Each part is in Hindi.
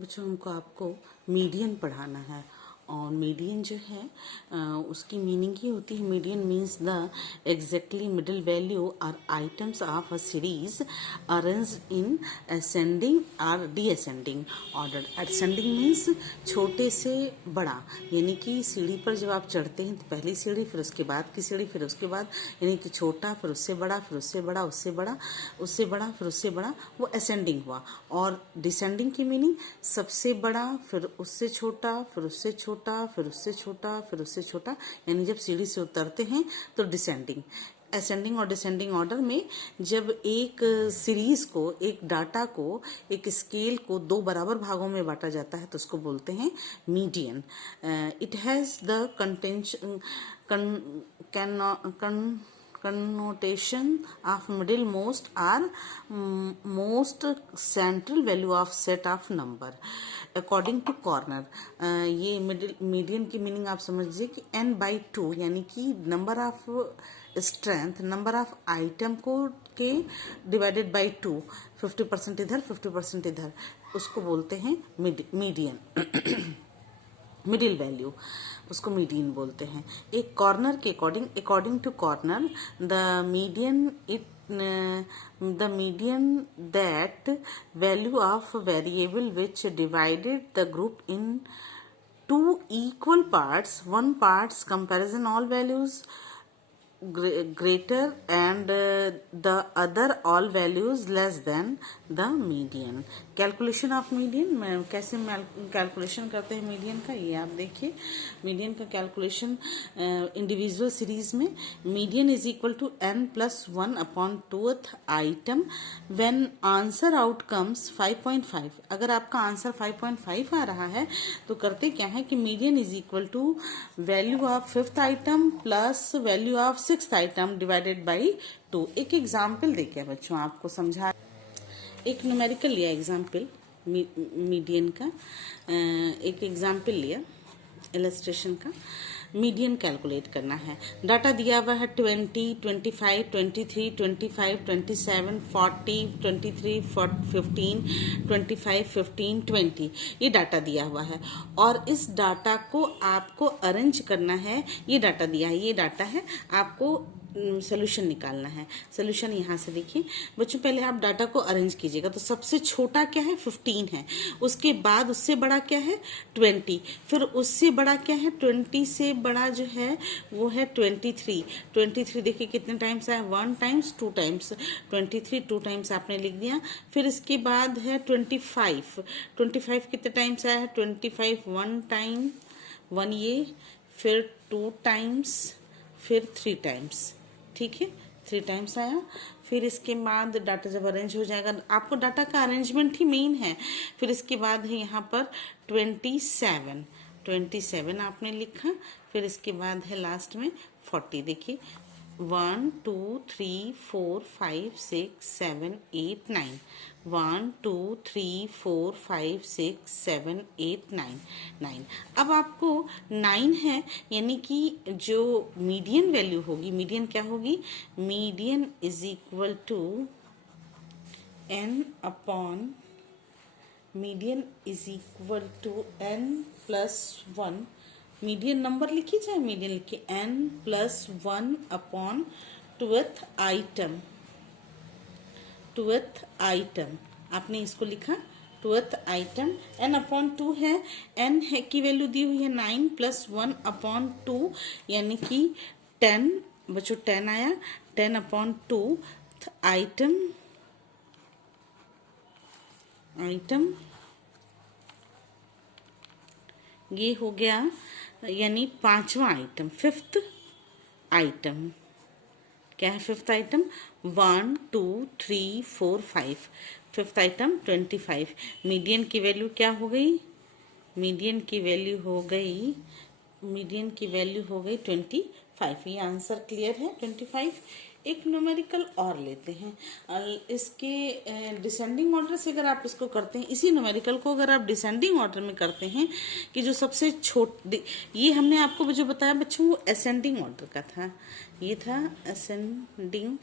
बच्चों हमको आपको मीडियन पढ़ाना है और मीडियन जो है उसकी मीनिंग ये होती है median means the exactly middle value are items of a series arranged in ascending और डीअसेंडिंग ऑर्डर। असेंडिंग मीन्स छोटे से बड़ा, यानी कि सीढ़ी पर जब आप चढ़ते हैं तो पहली सीढ़ी, फिर उसके बाद की सीढ़ी, फिर उसके बाद यानी कि छोटा, फिर उससे बड़ा, फिर उससे बड़ा, उससे बड़ा, उससे बड़ा, फिर उससे बड़ा, वो असेंडिंग हुआ। और डिसेंडिंग की मीनिंग सबसे बड़ा, फिर उससे छोटा, फिर उससे छोटा, फिर उससे छोटा, फिर उससे छोटा, यानी जब सीढ़ी से उतरते हैं तो डिसेंडिंग। असेंडिंग और डिसेंडिंग ऑर्डर में जब एक सीरीज को, एक डाटा को, एक स्केल को दो बराबर भागों में बांटा जाता है तो उसको बोलते हैं median. It has the connotation of middle most or most central value of set of number according to corner। ये मीडियन की मीनिंग आप समझिए कि n/2 यानी कि number of strength, number of item को के डिवाइडेड बाई 2, 50% इधर 50% इधर, उसको बोलते हैं मीडियन। मिडिल वैल्यू उसको मीडियन बोलते हैं। एक कॉर्नर के according to corner the median that value of variable which divided the group into equal parts, one parts comparison all values greater and the other all values less than the median। Calculation of median, कैसे कैलकुलेशन करते हैं मीडियन का, ये आप देखिए। मीडियन का कैलकुलेशन इंडिविजुअल सीरीज में median is equal to n+1 upon 2th item when answer out comes 5.5। अगर आपका आंसर 5.5 आ रहा है तो करते क्या है कि median is equal to value of 5th item plus value of 6th item divided by 2। एक एग्जाम्पल देखिए बच्चों, आपको समझा, एक न्यूमेरिकल लिया एग्जाम्पल मीडियन का, एक एग्जाम्पल लिया इलस्ट्रेशन का। मीडियन कैलकुलेट करना है, डाटा दिया हुआ है 20, 25, 23, 25, 27, 40, 23, 15, 25, 15, 20, ये डाटा दिया हुआ है और इस डाटा को आपको अरेंज करना है। ये डाटा दिया है, ये डाटा है, आपको सोल्यूशन निकालना है। सोल्यूशन यहाँ से देखिए बच्चों, पहले आप डाटा को अरेंज कीजिएगा। तो सबसे छोटा क्या है, 15 है, उसके बाद उससे बड़ा क्या है, 20, फिर उससे बड़ा क्या है, 20 से बड़ा जो है वो है 23। 23 देखिए कितने टाइम्स आया, 1 टाइम्स 2 टाइम्स, 23 2 टाइम्स आपने लिख दिया। फिर इसके बाद है 25, 25 कितने टाइम्स आया है, 25 1 टाइम, 1 ये, फिर 2 टाइम्स, फिर 3 टाइम्स, ठीक है, 3 टाइम्स आया। फिर इसके बाद डाटा जब अरेंज हो जाएगा, आपको डाटा का अरेंजमेंट ही मेन है। फिर इसके बाद है यहाँ पर 27 आपने लिखा। फिर इसके बाद है लास्ट में 40। देखिए 1 2 3 4 5 6 7 8 9, 1 2 3 4 5 6 7 8 9। अब आपको 9 है, यानी कि जो मीडियन वैल्यू होगी, मीडियन क्या होगी, median is equal to n upon, median is equal to n+1, median number लिखी जाए, मीडियन लिखिए n+1 upon 2th item. 2th item आपने इसको लिखा 2th आइटम, n अपॉन 2 है, n है की वैल्यू दी हुई है 9 + 1 अपॉन 2 यानी कि 10 बच्चों, 10 आया, 10 अपॉन 2 आइटम ये हो गया, यानी 5वां आइटम, 5th आइटम क्या है, 5th item 1 2 3 4 5, 5th item 25। Median की वैल्यू क्या हो गई, मीडियन की वैल्यू हो गई 25। ये आंसर क्लियर है, 25। एक न्यूमेरिकल और लेते हैं, इसके डिसेंडिंग ऑर्डर से अगर आप इसको करते हैं, इसी न्यूमेरिकल को अगर आप डिसेंडिंग ऑर्डर में करते हैं कि जो सबसे ये हमने आपको जो बताया बच्चों वो असेंडिंग ऑर्डर का था, ये था असेंडिंग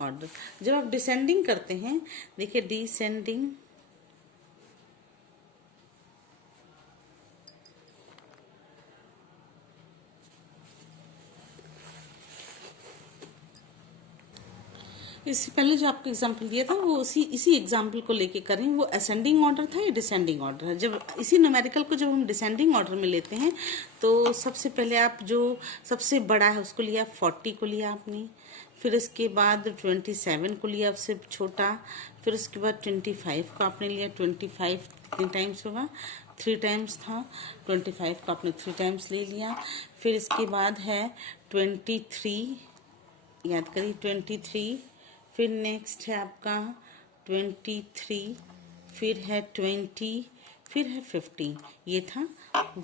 ऑर्डर। जब आप डिसेंडिंग करते हैं, देखिए डिसेंडिंग इससे पहले जो आपको एग्जाम्पल दिया था वो इसी एग्जाम्पल को लेके करें, वो असेंडिंग ऑर्डर था या डिसेंडिंग ऑर्डर है। जब इसी न्यूमेरिकल को जब हम डिसेंडिंग ऑर्डर में लेते हैं तो सबसे पहले आप जो सबसे बड़ा है उसको लिया, 40 को लिया आपने, फिर उसके बाद 27 को लिया उससे छोटा, फिर उसके बाद 25 को आपने लिया। 25 कितने टाइम्स होगा, 3 टाइम्स था, 25 को आपने 3 टाइम्स ले लिया। फिर इसके बाद है 23, याद करिए 23, फिर नेक्स्ट है आपका 23, फिर है 20, फिर है 15। ये था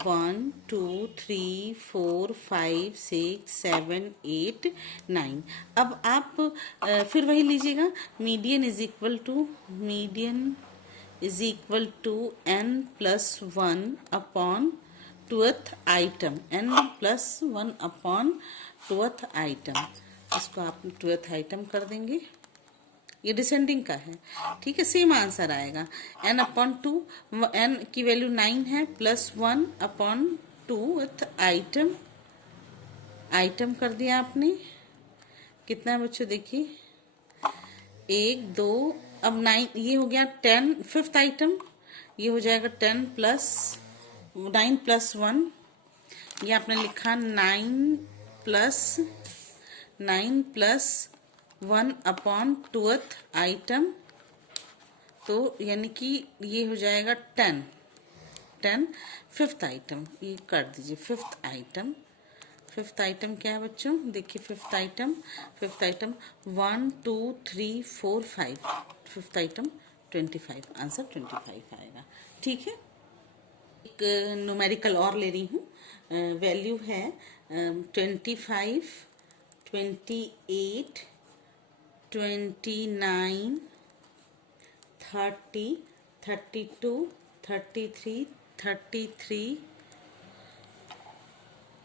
1 2 3 4 5 6 7 8 9। अब आप फिर वही लीजिएगा, median is equal to n plus 1 upon tooth item, n plus 1 upon tooth item. इसको आप टूथ आइटम कर देंगे, ये डिसेंडिंग का है, ठीक है। सेम आंसर आएगा, n अपॉन 2, n की वैल्यू 9 है, प्लस 1 अपॉन 2 आइटम, आइटम कर दिया आपने। कितना है बच्चों, देखिए 1 2, अब 9, ये हो गया 10, 5th आइटम, ये हो जाएगा 10 प्लस 9 प्लस 1, ये आपने लिखा 9 प्लस 1 अपॉन 2th आइटम, तो यानी कि ये हो जाएगा 10 5th आइटम, ये कर दीजिए 5th आइटम। 5th आइटम क्या है बच्चों, देखिए 5th item 1 2 3 4 5, 5th item 25, answer 25 आएगा, ठीक है। एक न्यूमेरिकल और ले रही हूँ, वैल्यू है 25 28 29 30 32 33 33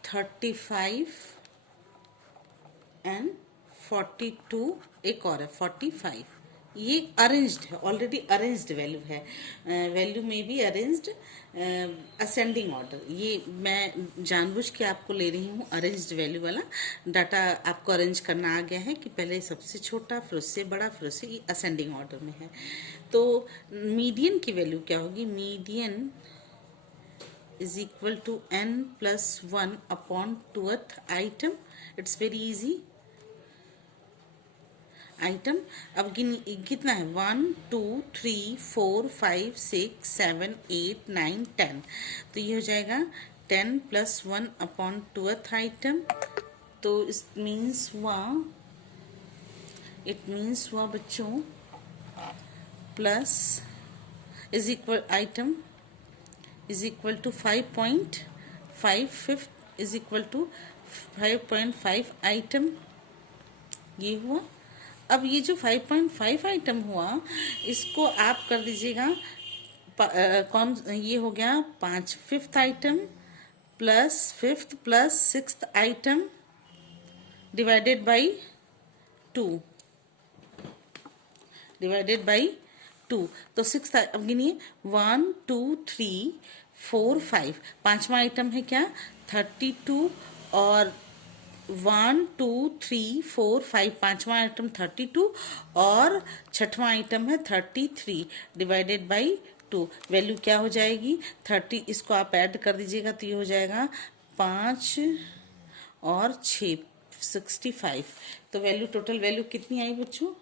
35 एंड 42, एक और है 45। ये अरेंज्ड है, ऑलरेडी अरेंज्ड वैल्यू है, वैल्यू में भी अरेंज्ड असेंडिंग ऑर्डर। ये मैं जानबूझ के आपको ले रही हूँ अरेंज्ड वैल्यू वाला डाटा, आपको अरेंज करना आ गया है कि पहले सबसे छोटा, फिर उससे बड़ा, फिर उससे, ये असेंडिंग ऑर्डर में है। तो मीडियन की वैल्यू क्या होगी, median is equal to n plus 1 upon 2th item, it's very easy item. अब कितना है, 1 2 3 4 5 6 7 8 9 10, तो ये हो जाएगा 10 प्लस 1 अपॉन 2th आइटम। तो इट मीन्स हुआ बच्चों plus is equal item is equal to 5.5, 5th is equal to 5.5 item, ये हुआ। अब ये जो 5.5 आइटम हुआ, इसको आप कर दीजिएगा कौन, ये हो गया 5th item plus 5th plus 6th item divided by 2, तो 6th, अब गिनिए 1 2 3 4 5, 5वां आइटम है क्या 32, और 1 2 3 4 5, 5वां आइटम 32 और 6वां आइटम है 33 डिवाइडेड बाई 2। वैल्यू क्या हो जाएगी 30, इसको आप ऐड कर दीजिएगा तो ये हो जाएगा 5 और 6 65। तो वैल्यू, टोटल वैल्यू कितनी आई बच्चों,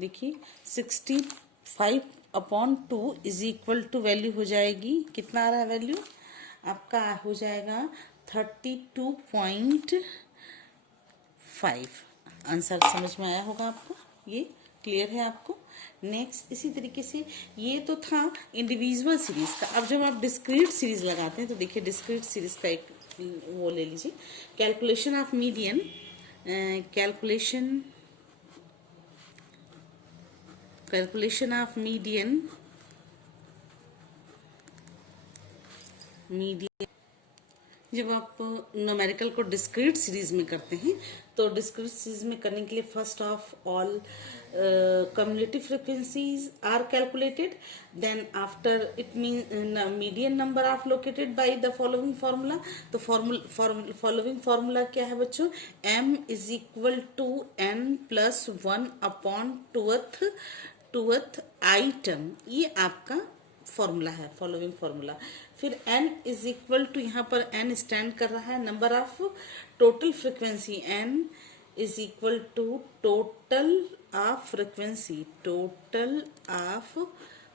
देखिए 65 upon 2 is equal to value हो जाएगी, कितना आ रहा है वैल्यू आपका, हो जाएगा 32.5। आंसर समझ में आया होगा आपको, ये क्लियर है आपको। नेक्स्ट इसी तरीके से, ये तो था इंडिविजुअल सीरीज का। अब जब आप डिस्क्रीट सीरीज लगाते हैं तो देखिए डिस्क्रीट सीरीज का एक वो ले लीजिए, calculation of median, calculation of median जब आप न्यूमेरिकल को डिस्क्रीट सीरीज में करते हैं तो डिस्क्रीट सीरीज में करने के लिए first of all cumulative frequencies are calculated, then after it means median number are located by the following formula. तो following formula क्या है बच्चों? m is equal to n plus 1 upon twth item, ये आपका फॉर्मूला है, फॉलोइंग फॉर्मूला। फिर n इज इक्वल टू, यहाँ पर n स्टैंड कर रहा है number of total frequency, n is equal to total of frequency, total of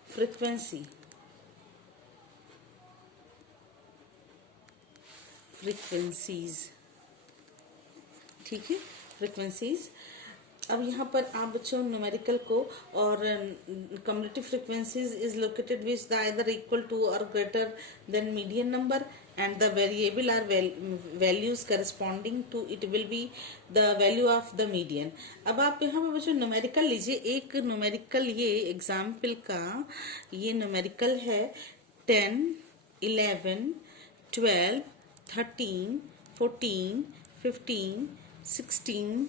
frequency, frequencies, ठीक है, फ्रिक्वेंसीज। अब यहाँ पर आप बच्चों न्यूमेरिकल को और cumulative frequencies is located which the either equal to or greater than median number and the variable are values corresponding to it will be the value of the median. अब आप यहाँ पर बच्चों न्यूमेरिकल लीजिए, एक न्यूमेरिकल ये एग्जाम्पल का ये न्यूमेरिकल है 10, 11, 12, 13, 14, 15, 16,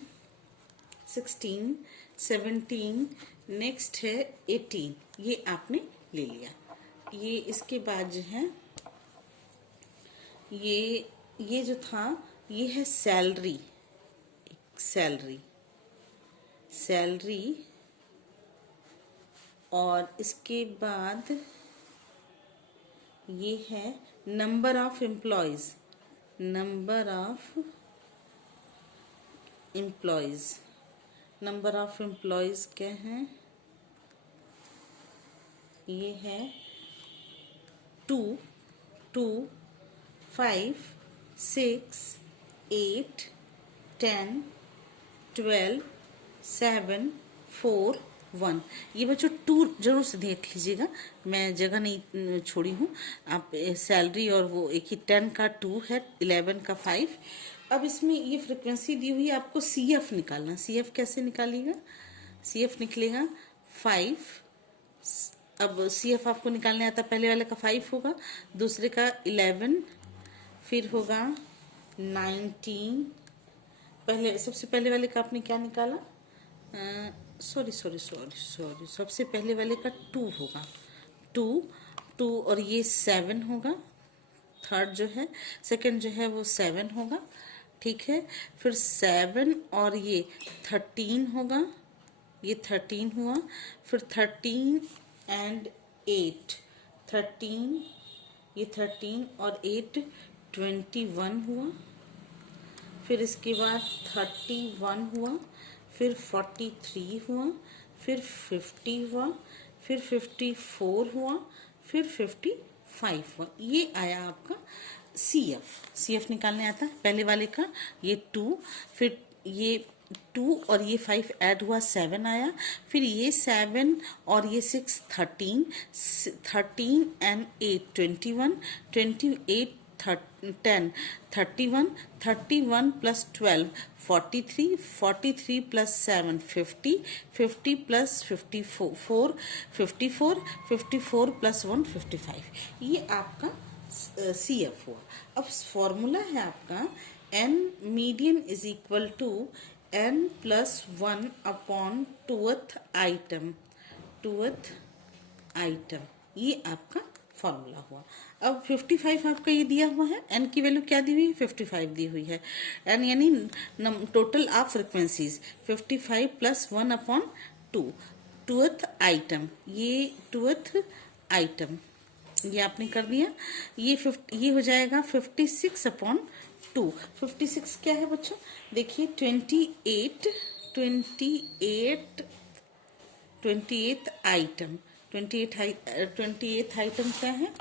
17, नेक्स्ट है 18, ये आपने ले लिया। ये इसके बाद जो है ये जो था ये है सैलरी, सैलरी, सैलरी, और इसके बाद ये है number of employees, number of employees, number of employees क्या है? ये है 2, 5, 6, 8, 10, 12, 7, 4, 1। ये बच्चों 2 जरूर से देख लीजिएगा, मैं जगह नहीं छोड़ी हूँ। आप सैलरी और वो एक ही 10 का 2 है, 11 का 5। अब इसमें ये फ्रिक्वेंसी दी हुई है, आपको CF निकालना। CF कैसे निकालिएगा? CF निकलेगा 5। अब CF आपको निकालने आता, पहले वाले का 5 होगा, दूसरे का 11, फिर होगा 19, पहले सबसे पहले वाले का आपने क्या निकाला? सॉरी, सबसे पहले वाले का 2 होगा, 2 और ये 7 होगा, थर्ड जो है, सेकंड जो है वो 7 होगा, ठीक है। फिर 7 और ये 13 होगा, ये 13 हुआ, फिर 13 एंड 8, 13, ये 13 और 8 21 हुआ, फिर इसके बाद 31 हुआ, फिर 43 हुआ, फिर 50 हुआ, फिर 54 हुआ, फिर 55 हुआ। ये आया आपका CF निकालने आता है पहले वाले का, ये 2, फिर ये 2 और ये 5 ऐड हुआ, 7 आया, फिर ये 7 और ये 6 13 and 8 21, 28 10 31 plus 12 43, 43 plus 7 50, 50 plus 54 54 plus 1 55। ये आपका CF हुआ। अब फॉर्मूला है आपका n median is equal to n plus 1 upon tooth item, tooth item, ये आपका फॉर्मूला हुआ। अब 55 आपका ये दिया हुआ है, n की वैल्यू क्या दी हुई है? 55 दी हुई है, n यानी total of frequencies 55 plus 1 upon 2, tooth item, ये टूथ आइटम ये आपने कर दिया। ये हो जाएगा 56 अपॉन 2। 56 क्या है बच्चों? देखिए 28 आइटम, 28 आइटम क्या है?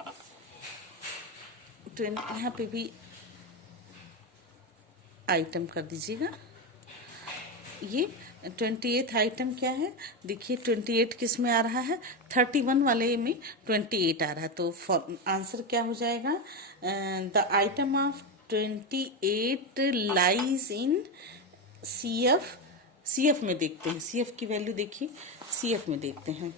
यहाँ पे भी आइटम कर दीजिएगा। ये 28 आइटम क्या है? देखिए 28 किस में आ रहा है? 31 वाले में 28 आ रहा है, तो आंसर क्या हो जाएगा? The item of 28 lies in CF में देखते हैं, CF की वैल्यू देखिए, CF में देखते हैं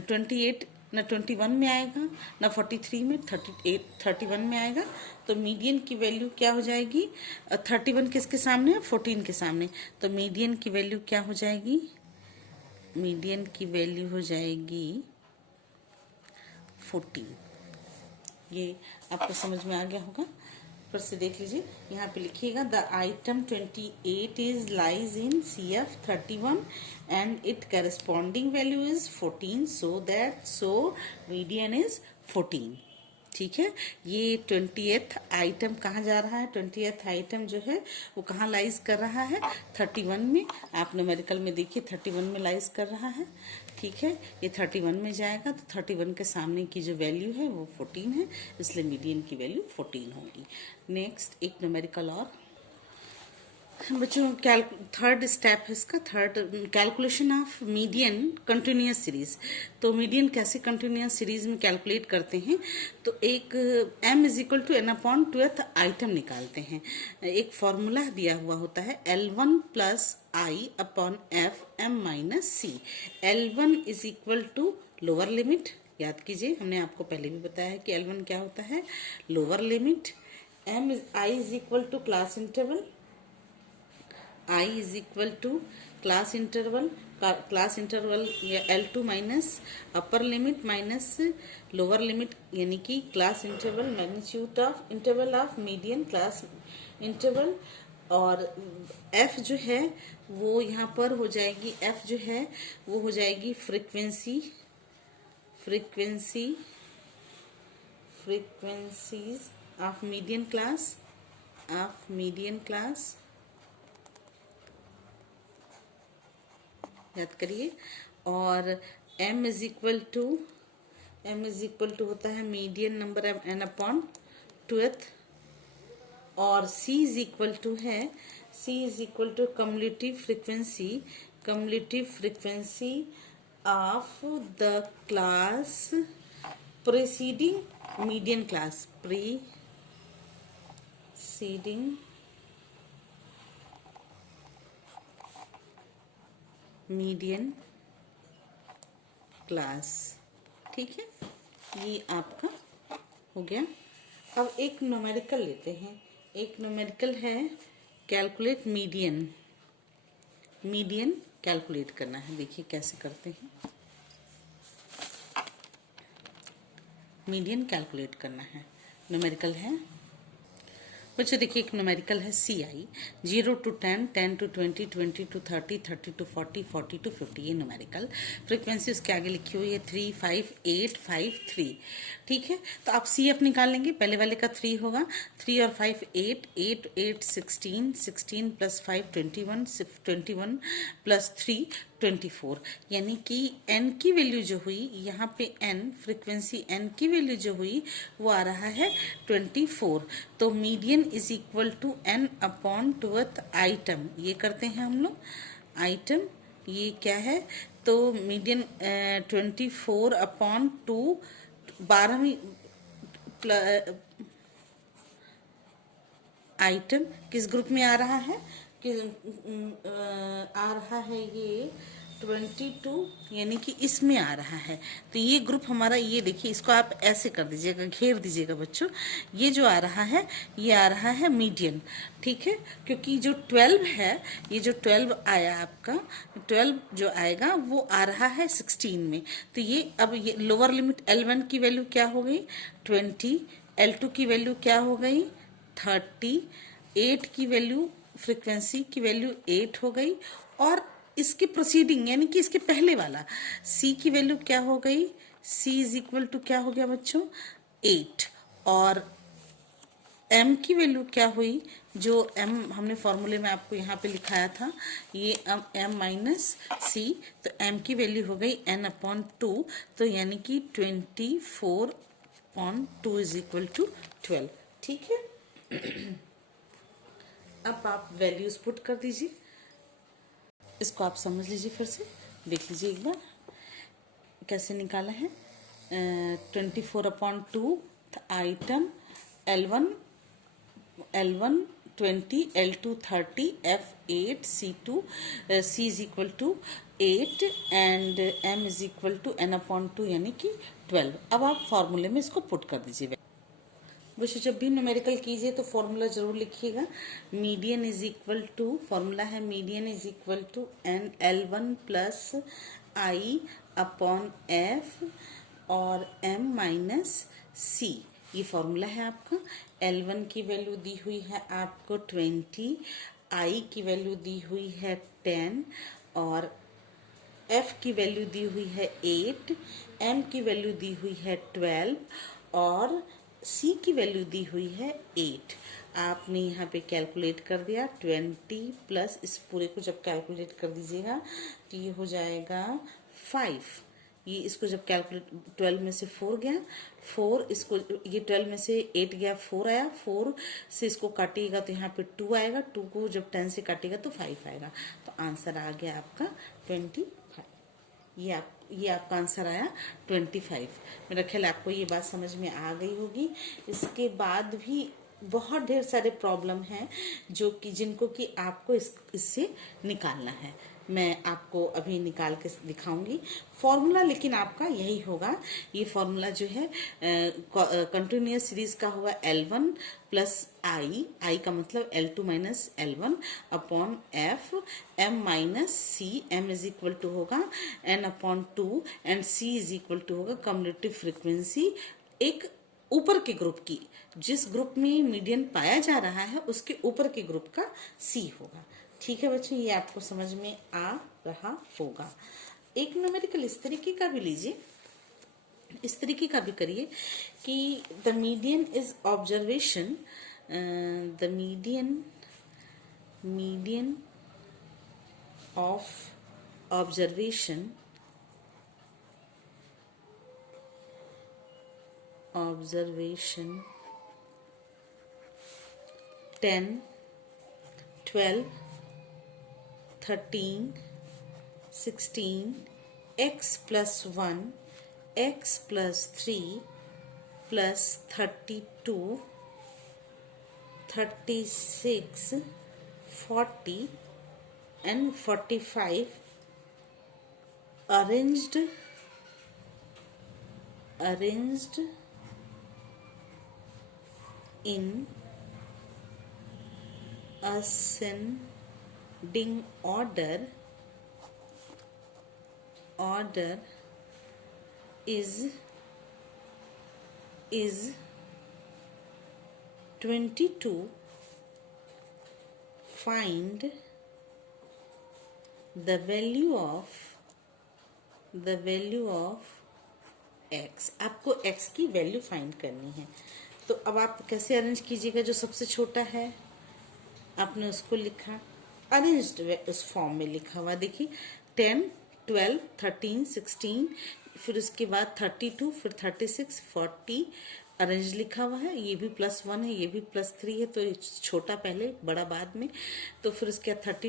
28 ना 21 में आएगा, ना 43 में, 31 में आएगा। तो मीडियन की वैल्यू क्या हो जाएगी? 31 किसके सामने है? 14 के सामने। तो मीडियन की वैल्यू क्या हो जाएगी? मीडियन की वैल्यू हो जाएगी 14। ये आपको समझ में आ गया होगा। फिर से देख लीजिए, यहाँ पे लिखिएगा the item 28 is lies in CF 31 and it corresponding value is 14, so median is 14। ठीक है, ये 20th आइटम कहाँ जा रहा है? 20th आइटम जो है वो कहाँ लाइज कर रहा है? 31 में। आप न्यूमेरिकल में देखिए 31 में लाइज कर रहा है। ठीक है, ये 31 में जाएगा तो 31 के सामने की जो वैल्यू है वो 14 है, इसलिए मीडियन की वैल्यू 14 होगी। नेक्स्ट एक न्यूमेरिकल और बच्चों, थर्ड स्टेप है इसका, third calculation of median continuous series. तो मीडियन कैसे कंटिन्यूअस सीरीज में कैलकुलेट करते हैं? तो एक m is equal to n upon 2th item निकालते हैं। एक फॉर्मूला दिया हुआ होता है L1 plus I upon F m minus C. L1 is equal to lower limit, याद कीजिए हमने आपको पहले भी बताया है कि L1 क्या होता है? Lower limit. I is equal to class interval, I is equal to class interval या L2 minus upper limit minus lower limit, यानी कि class interval magnitude of interval of median class interval. और F जो है वो यहाँ पर हो जाएगी, F जो है वो हो जाएगी फ्रीक्वेंसीज ऑफ मीडियन क्लास, याद करिए। और m इज इक्वल टू होता है median number n upon 2th। और c is equal to cumulative frequency of the class preceding median class, median class. ठीक है, ये आपका हो गया। अब एक न्यूमेरिकल लेते हैं। एक न्यूमेरिकल है कैलकुलेट मीडियन कैलकुलेट करना है। देखिए कैसे करते हैं। मीडियन कैलकुलेट करना है, न्यूमेरिकल है बच्चों। देखिए एक न्यूमेरिकल है CI 0 to 10, 10 to 20, 20 to 30, 30 to 40, 40 to 50। ये न्यूमेरिकल फ्रीक्वेंसी उसके आगे लिखी हुई है 3, 5, 8, 5, 3। ठीक है, तो आप CF निकाल लेंगे। पहले वाले का 3 होगा, 3 और 5 8, 8, 8 16, 16 प्लस 5 21, 21 प्लस 3 24। यानी कि n की वैल्यू जो हुई यहाँ पे n फ्रीक्वेंसी n की वैल्यू जो हुई वो आ रहा है 24। तो median is equal to n upon 2th item. ये करते हैं हम लोग आइटम, ये क्या है? तो मीडियन 24 अपॉन 2, 12वीं आइटम किस ग्रुप में आ रहा है? कि आ रहा है ये 22, यानी कि इसमें आ रहा है। तो ये ग्रुप हमारा, ये देखिए इसको आप ऐसे कर दीजिएगा, घेर दीजिएगा बच्चों। ये जो आ रहा है ये आ रहा है मीडियन। ठीक है, क्योंकि जो 12 है, ये जो 12 आया आपका, 12 जो आएगा वो आ रहा है 16 में। तो ये अब ये लोअर लिमिट L1 की वैल्यू क्या हो गई? 20। L2 की वैल्यू क्या हो गई? 30। 8 की वैल्यू, फ्रीक्वेंसी की वैल्यू 8 हो गई। और इसके प्रोसीडिंग यानी कि इसके पहले वाला C की वैल्यू क्या हो गई? C इज इक्वल टू क्या हो गया बच्चों? 8। और M की वैल्यू क्या हुई? जो M हमने फॉर्मूले में आपको यहाँ पे लिखाया था, ये M माइनस C। तो M की वैल्यू हो गई n अपॉन 2। तो यानी कि 24/2 इज इक्वल टू 12। ठीक है, अब आप वैल्यूज पुट कर दीजिए। इसको आप समझ लीजिए, फिर से देख लीजिए एक बार कैसे निकाला है। 24/2 item L1 20, L2 30, F 8, C2, C is equal to 8 and m is equal to n/2 यानी कि 12। अब आप फॉर्मूले में इसको पुट कर दीजिए। बच्चों जब भी न्यूमेरिकल कीजिए तो फॉर्मूला जरूर लिखिएगा। Median is equal to, formula है median is equal to N L1 plus I upon F और m माइनस सी। ये फॉर्मूला है आपका। L1 की वैल्यू दी हुई है आपको 20, I की वैल्यू दी हुई है 10 और F की वैल्यू दी हुई है 8, M की वैल्यू दी हुई है 12 और C की वैल्यू दी हुई है 8। आपने यहाँ पे कैलकुलेट कर दिया 20 प्लस इस पूरे को जब कैलकुलेट कर दीजिएगा तो ये हो जाएगा 5। ये इसको जब कैलकुलेट 12 में से 4 गया, 4 इसको, ये 12 में से 8 गया, 4 आया, 4 से इसको काटिएगा तो यहाँ पे 2 आएगा, 2 को जब 10 से काटिएगा तो 5 आएगा। तो आंसर आ गया आपका 25। ये आपका आंसर आया 25। मेरा ख्याल आपको ये बात समझ में आ गई होगी। इसके बाद भी बहुत ढेर सारे प्रॉब्लम हैं जो कि जिनको कि आपको इससे निकालना है। मैं आपको अभी निकाल के दिखाऊंगी फॉर्मूला, लेकिन आपका यही होगा। ये फॉर्मूला जो है कंटिन्यूअस सीरीज का हुआ L1 प्लस आई का मतलब L2 minus L1 upon F, m minus C, m is equal to होगा n/2 and c is equal to होगा कम्युलेटिव फ्रीक्वेंसी एक ऊपर के ग्रुप की। जिस ग्रुप में मीडियन पाया जा रहा है उसके ऊपर के ग्रुप का c होगा। ठीक है बच्चों, ये आपको समझ में आ रहा होगा। एक न्यूमेरिकल इस तरीके का भी लीजिए, इस तरीके का भी करिए कि the median is observation, the median of observation 10, 12, 13, 16, x plus 1, x plus 3 plus 32, 36, 40 and 45 arranged in ascending order is 22. Find the value of x। आपको x की वैल्यू फाइंड करनी है। तो अब आप कैसे अरेंज कीजिएगा? जो सबसे छोटा है आपने उसको लिखा, अरेंज्ड उस फॉर्म में लिखा हुआ देखिए 10, 12, 13, 16, फिर उसके बाद 32, फिर 36, 40 अरेंज लिखा हुआ है। ये भी +1 है, ये भी +3 है, तो छोटा पहले बड़ा बाद में। तो फिर उसके बाद